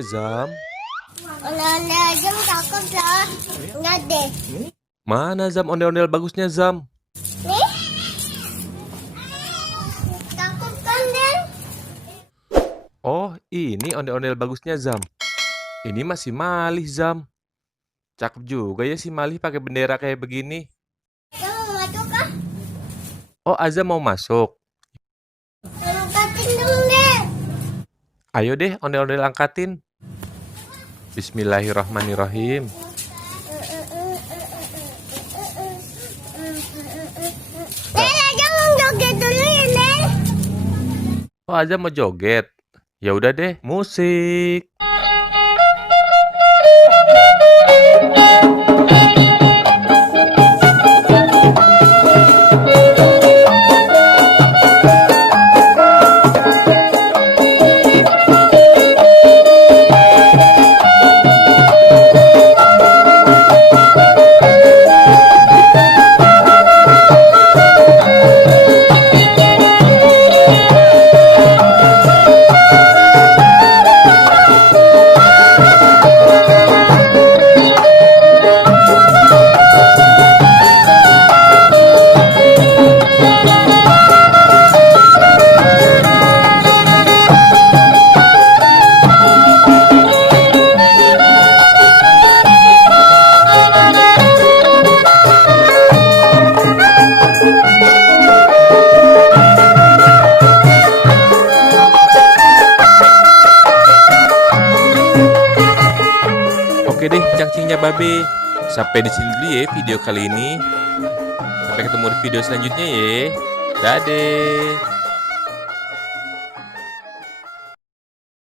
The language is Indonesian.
ya, Zam? Ondel-ondel Zam cakep lah. Enggak deh. Mana, Zam, ondel-ondel bagusnya, Zam? Nih. Cakep kan, Den? Oh, ini ondel-ondel bagusnya, Zam. Ini masih Malih, Zam. Cakep juga ya si Malih pakai bendera kayak begini. Zam mau masuk kah? Oh, Azam mau masuk. Angkatin dong, Den. Ayo deh, ondel-ondel angkatin. Bismillahirrahmanirrahim. Den, aja mau joget dulu ya, Den. Oh, Azam mau joget. Ya udah deh, musik. Oke deh, cangcingnya Babe. Sampai di sini dulu ya video kali ini. Sampai ketemu di video selanjutnya ya. Dadah.